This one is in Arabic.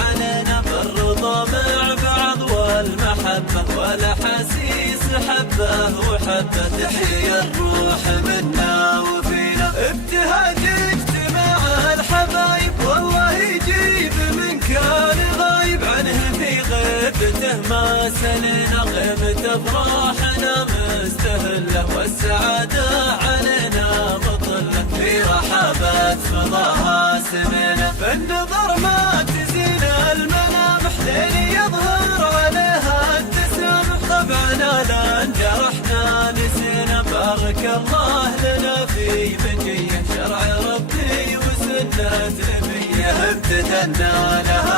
علينا بالرضا مع بعض والمحبة والأحاسيس حبة وحبة تحيا الروح منا وفينا. ابتهاج اجتماع الحبايب والله يجيب من كان غايب عنه في غيبته ما سلنا غيبة افراحنا مستهلة والسعادة علينا مطلة في رحابات فضاها سمنة. بالنظر ما تزين الملامح لين يظهر عليها التسامح طبعنا لان جرحنا نسينا. بارك الله لنا في بقية شرع ربي وسنة نبيه ابتدنا لها